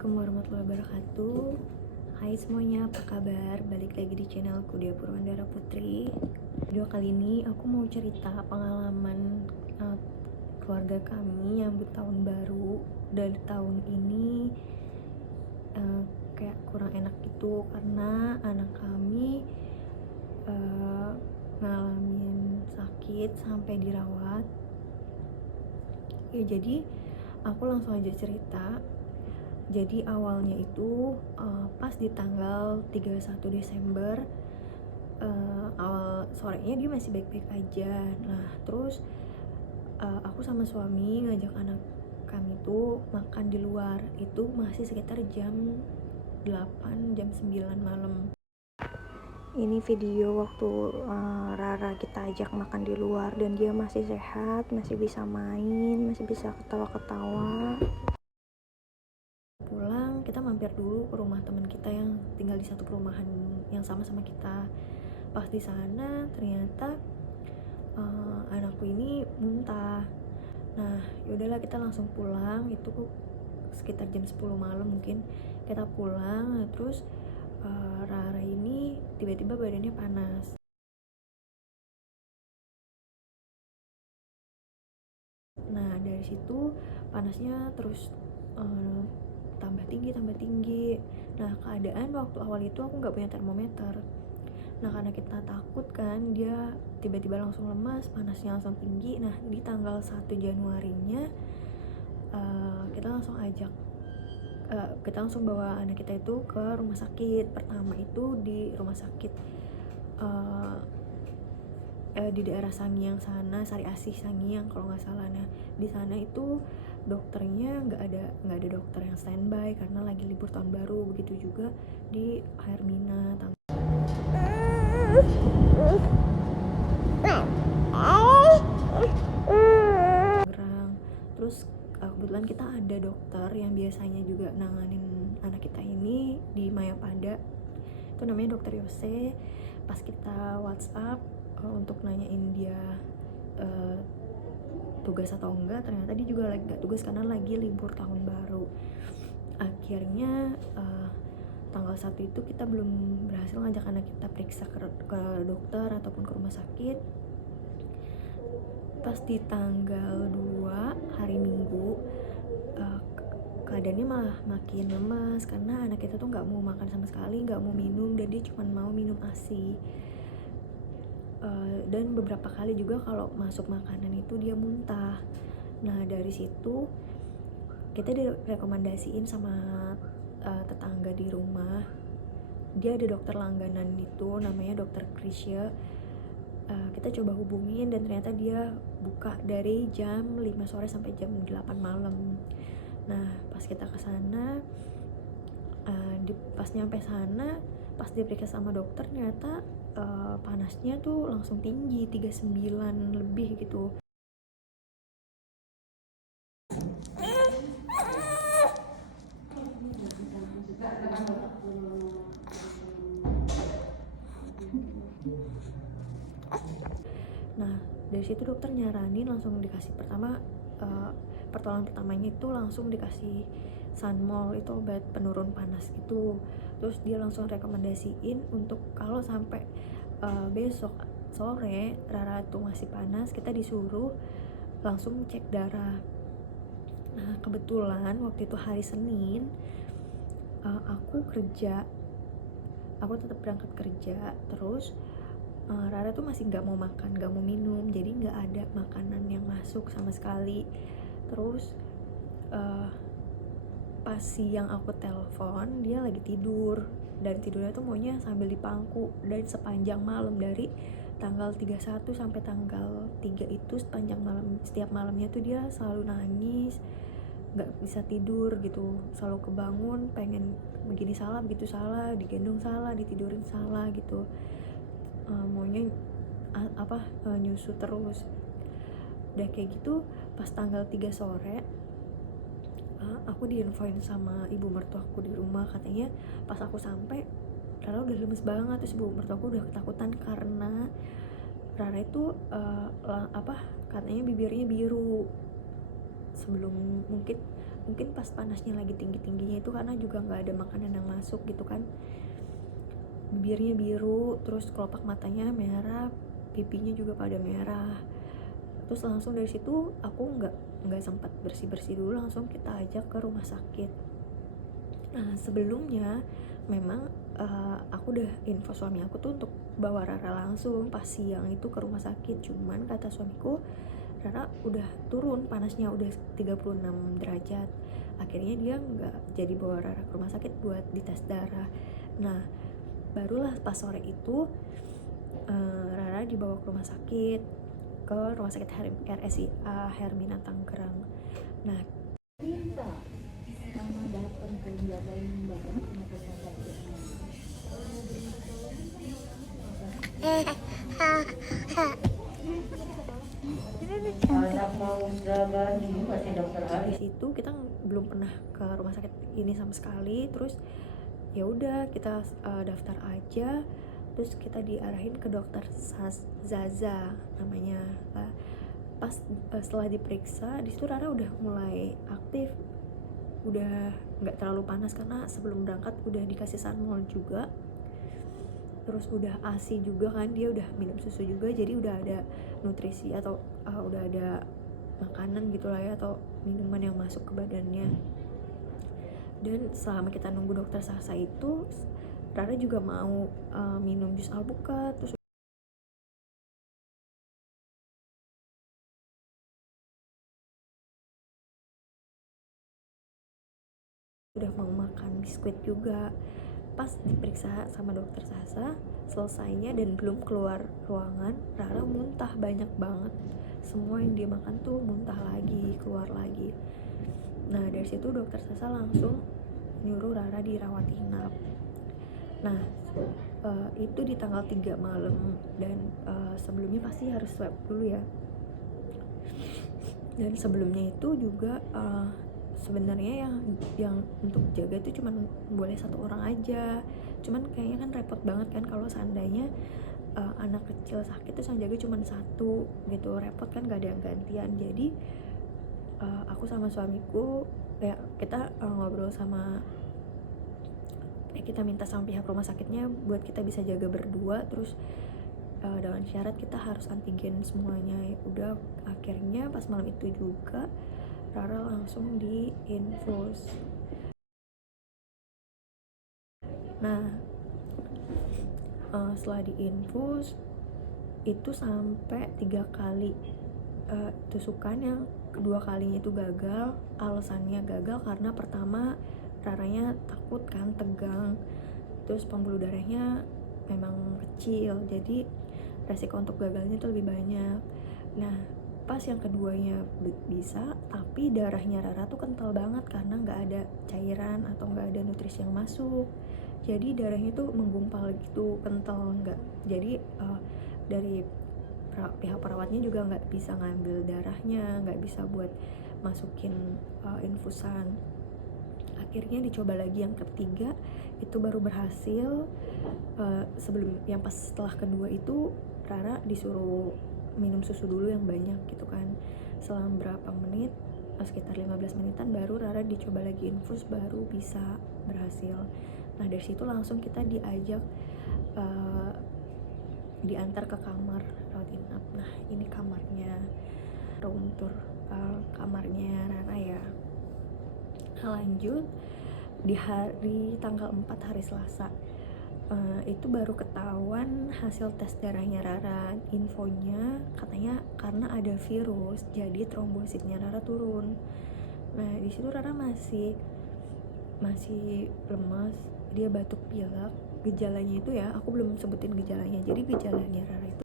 Assalamualaikum warahmatullahi wabarakatuh. Hai semuanya, apa kabar? Balik lagi di channelku Dia Purwandara Putri. Video kali ini aku mau cerita pengalaman keluarga kami nyambut tahun baru. Dari tahun ini kayak kurang enak gitu karena anak kami ngalamin sakit sampai dirawat. Ya jadi aku langsung aja cerita. Jadi awalnya itu pas di tanggal 31 Desember awal sorenya dia masih baik-baik aja. Nah terus aku sama suami ngajak anak kami tuh makan di luar. Itu masih sekitar jam 8, jam 9 malam. Ini video waktu Rara kita ajak makan di luar dan dia masih sehat, masih bisa main, masih bisa ketawa-ketawa. Pulang kita mampir dulu ke rumah teman kita yang tinggal di satu perumahan yang sama-sama kita. Pas di sana ternyata anakku ini muntah. Nah yaudahlah kita langsung pulang, itu sekitar jam 10 malam mungkin kita pulang. Terus Rara ini tiba-tiba badannya panas. Nah dari situ panasnya terus tambah tinggi. Nah keadaan waktu awal itu aku nggak punya termometer. Nah karena kita takut kan dia tiba-tiba langsung lemas, panasnya langsung tinggi. Nah di tanggal 1 Januarinya kita langsung bawa anak kita itu ke rumah sakit. Pertama itu di rumah sakit di daerah Sangiang sana, Sari Asih Sangiang kalau nggak salah. Nah di sana itu dokternya nggak ada dokter yang standby karena lagi libur tahun baru. Begitu juga di Hermina Tangerang. Terus kebetulan kita ada dokter yang biasanya juga nanganin anak kita ini di Mayapada, itu namanya dokter Yose. Pas kita WhatsApp untuk nanyain dia tugas atau enggak, ternyata dia juga lagi gak tugas karena lagi libur tahun baru. Akhirnya tanggal 1 itu kita belum berhasil ngajak anak kita periksa ke dokter ataupun ke rumah sakit. Pas di tanggal 2 hari Minggu keadaannya malah makin lemas karena anak kita tuh nggak mau makan sama sekali, nggak mau minum, dan dia cuma mau minum ASI. Dan beberapa kali juga kalau masuk makanan itu dia muntah. Nah dari situ kita direkomendasiin sama tetangga di rumah. Dia ada dokter langganan itu namanya dokter Krisya. Kita coba hubungin dan ternyata dia buka dari jam 5 sore sampai jam 8 malam. Nah pas kita kesana, pas nyampe sana, pas diperiksa sama dokter ternyata panasnya tuh langsung tinggi 39 lebih gitu. Nah dari situ dokter nyaranin langsung dikasih pertolongan pertamanya itu langsung dikasih Sanmol, itu obat penurun panas gitu. Terus dia langsung rekomendasiin untuk kalau sampai besok sore Rara tuh masih panas, kita disuruh langsung cek darah. Nah kebetulan waktu itu hari Senin, aku tetap berangkat kerja. Terus Rara tuh masih nggak mau makan, nggak mau minum, jadi nggak ada makanan yang masuk sama sekali. Terus pas siang aku telepon dia lagi tidur, dan tidurnya tuh maunya sambil dipangku. Dan sepanjang malam dari tanggal 31 sampai tanggal 3 itu sepanjang malam, setiap malamnya tuh dia selalu nangis, nggak bisa tidur gitu, selalu kebangun pengen begini salah begitu salah, digendong salah, ditidurin salah gitu. Maunya nyusu terus. Udah kayak gitu pas tanggal 3 sore aku diinfoin sama ibu mertuaku di rumah, katanya pas aku sampai Rara udah lemes banget. Terus ibu mertuaku udah ketakutan karena Rara itu katanya bibirnya biru. Sebelum mungkin mungkin pas panasnya lagi tinggi-tingginya itu karena juga nggak ada makanan yang masuk gitu kan. Bibirnya biru, terus kelopak matanya merah, pipinya juga pada merah. Terus langsung dari situ aku nggak sempat bersih dulu, langsung kita ajak ke rumah sakit. Nah sebelumnya memang aku udah info suami aku tuh untuk bawa Rara langsung pas siang itu ke rumah sakit, cuman kata suamiku Rara udah turun panasnya, udah 36 derajat. Akhirnya dia nggak jadi bawa Rara ke rumah sakit buat dites darah. Nah barulah pas sore itu Rara dibawa ke rumah sakit, RSIA Hermina Tangerang. Nah anak mau jaga ini masih dokter di Ari. situ kita belum pernah ke rumah sakit ini sama sekali. Terus ya udah kita daftar aja, terus kita diarahin ke dokter Zaza namanya. Pas setelah diperiksa di situ Rara udah mulai aktif, udah nggak terlalu panas karena sebelum berangkat udah dikasih sunmol juga, terus udah ASI juga kan, dia udah minum susu juga, jadi udah ada nutrisi atau udah ada makanan gitu lah ya, atau minuman yang masuk ke badannya. Dan selama kita nunggu dokter Sasa itu Rara juga mau minum jus alpukat, terus udah mau makan biskuit juga. Pas diperiksa sama dokter Sasa selesainya dan belum keluar ruangan, Rara muntah banyak banget, semua yang dia makan tuh muntah lagi, keluar lagi. Nah dari situ dokter Sasa langsung nyuruh Rara dirawat inap. Nah itu di tanggal 3 malam, dan sebelumnya pasti harus swab dulu ya. Dan sebelumnya itu juga sebenarnya yang untuk jaga itu cuman boleh 1 orang aja, cuman kayaknya kan repot banget kan kalau seandainya anak kecil sakit terus yang jaga cuman 1 gitu, repot kan, gak ada yang gantian. Jadi aku sama suamiku ya kita ngobrol sama kita minta sama pihak rumah sakitnya buat kita bisa jaga berdua, terus dengan syarat kita harus antigen semuanya. Ya udah, akhirnya pas malam itu juga Rara langsung diinfus. Nah setelah diinfus itu sampai 3 kali tusukan, yang kedua kalinya itu gagal. Alasannya gagal karena pertama Raranya takut kan, tegang, terus pembuluh darahnya memang kecil, jadi resiko untuk gagalnya itu lebih banyak. Nah pas yang keduanya bisa, tapi darahnya Rara tuh kental banget karena nggak ada cairan atau nggak ada nutrisi yang masuk, jadi darahnya tuh menggumpal gitu, kental. Nggak, jadi dari pihak perawatnya juga nggak bisa ngambil darahnya, nggak bisa buat masukin infusan. Akhirnya dicoba lagi yang ketiga, itu baru berhasil. Sebelum yang pas setelah kedua itu Rara disuruh minum susu dulu yang banyak gitu kan, selama berapa menit, sekitar 15 menitan baru Rara dicoba lagi infus, baru bisa berhasil. Nah dari situ langsung kita diajak diantar ke kamar rawat inap. Nah ini kamarnya, room tour kamarnya Rara ya. Lanjut di hari tanggal 4 hari Selasa itu baru ketahuan hasil tes darahnya Rara. Infonya katanya karena ada virus jadi trombositnya Rara turun. Nah di situ Rara masih lemas, dia batuk pilek. Gejalanya itu ya, aku belum sebutin gejalanya. Jadi gejalanya Rara itu